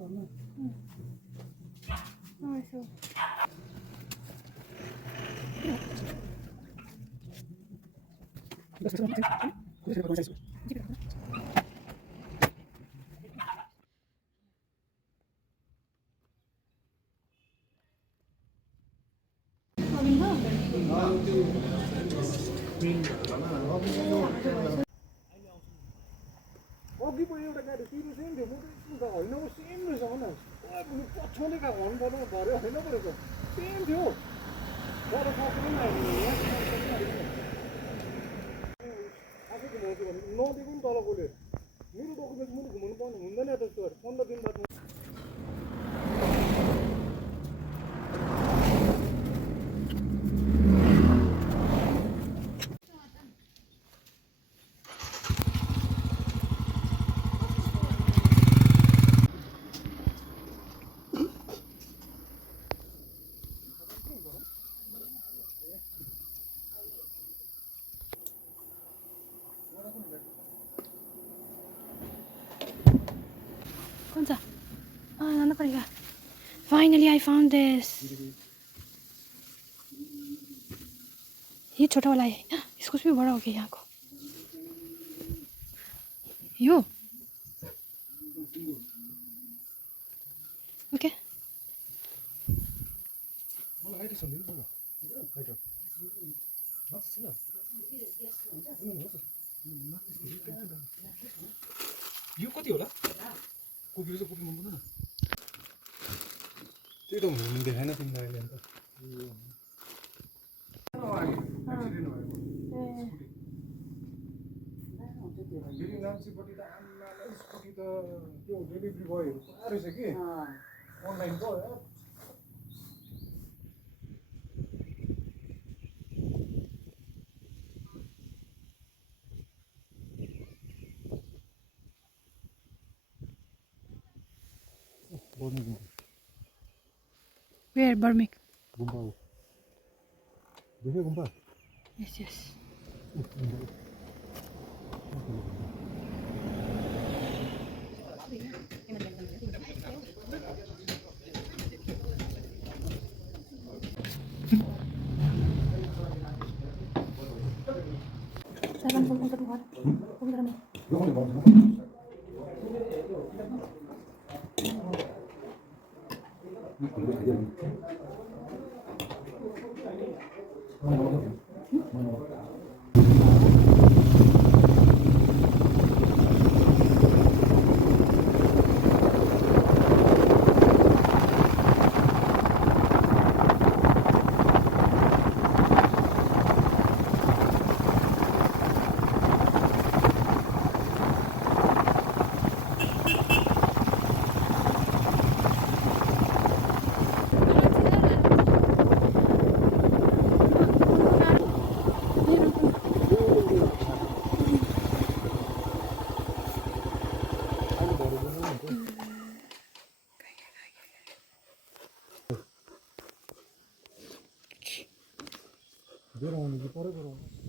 나이스. अघि पनि एउटा गाडी तिरो सेम थियो मोटो त होइन म सेम रहेछ भन पछाउनै गएको भन्नु पर्यो होइन परेको सेम थियो तर सक्नु आफैको मौजु भने नदिएको नि तलकोले मेरो डकुमेन्ट मुनि घुमाउनु पाउनु हुँदैन त्यस्तो 15 दिन बाद कौन सा? लाना पड़ेगा. Finally, I found this. ये छोटा वाला है. इसको भी बड़ा हो गया यहाँ को. यो. Okay. यो कति होला कोपी चाहिँ कोपी मन पर्दैन त्यही त हुनु देखाएन तिमीलाई अहिले अन्त फेरि नाम्चीपट्टि त आम्मालाई स्कुटी त त्यो डेलिभरी बोयहरू पुरा रहेछ कि अनलाइनको Where? Burmik. गुम्बा हो देख्यो गुम्बा Yes, yes. Salam pun untuk Tuhan. Pun kami. बेर आउनु कि परे बेर आउनु